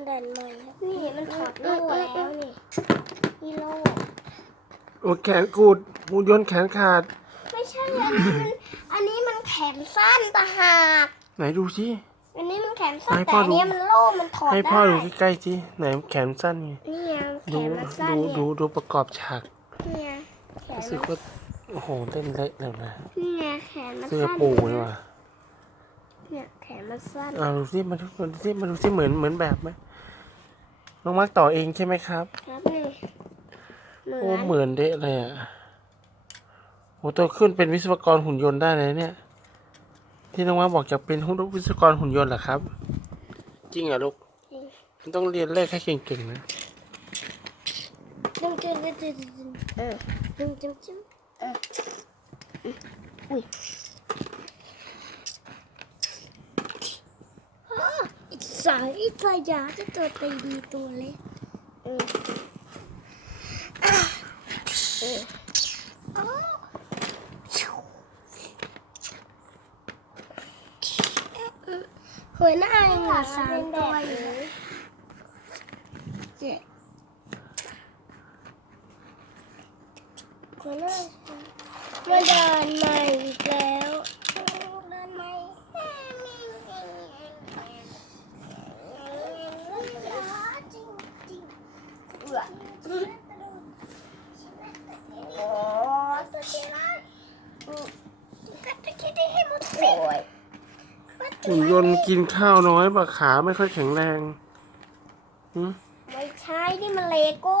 นี่ตรงนี้มันดันใหม่ครับนี่มันถอดโล่แล้วนี่นี่โล่โอ้แขนกูดหุ่นยนต์แขนขาด ไม่ใช่อันนี้มันอันนี้มันแขนสั้นต่างหากไหนดูสิ อันนี้มันแขนสั้นให้แต่พ่ออันดูเนี้ยมันโล่มันถอดให้ได้พ่อดูใกล้ๆสิไหนแขนสั้นไงนี่ไงแขดูนมันสั้นดูเนี่ยดูดูประกอบฉากนี่ไงแขนรู้สึมักนว่าโอ้โหเต้นเละเลยนะนี่ไงแขนมันเสื้อสั้นปูเลยว่ะเนี่ยแขนมันสั้นอ่าดูสิมาดูมาดูสิมาดูสิเหมือนเหมือนแบบไหม น้องมักต่อเองใช่ไหมครับ ครับนี่เหมืโอ้อนเหมือนเดะเลยอะโหโตขึ้นเป็นวิศวกรหุ่นยนต์ได้เลยเนี่ย ที่น้องมักบอกจะเป็นหุ่นวิศวกรหุ่นยนต์เหรอครับ จริงเหรอลูกมันต้องเรียนเลขให้เก่งๆนะดึงดึงดึงดึงดึงเออดึงดึงดึงเอออุ้ยอ้าอีกสายอีกสยยาจะตัวตีดีตัวเล็กเอออะเอออ้าวหัวหน้ายังเหลือสามตัวอยู่เจ็ดมาเดินมาเดินใหม่อีกแล้วเดินใหม่จริงจริงเอือโอ้ตัวเจ๊ร้ายก็จะคิดได้ให้หมดสิหุ่นยนต์กินข้าวน้อยปะขาไม่ค่อยแข็งแรงหืมไม่ใช่นี่มันเลโก้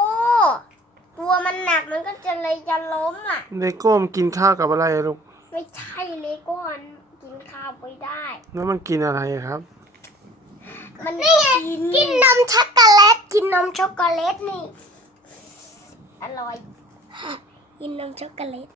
ตัวมันหนักมันก็จะเลยจะล้มอะ เลโก้มันกินข้าวกับอะไรอะลูก ไม่ใช่เลโก้มันกินข้าวไม่ได้ แล้วมันกินอะไรอะครับ มันนี่ไงกินนมช็อกโกแลตกินนมช็อกโกแลตนี่ อร่อย กินนมช็อกโกแลต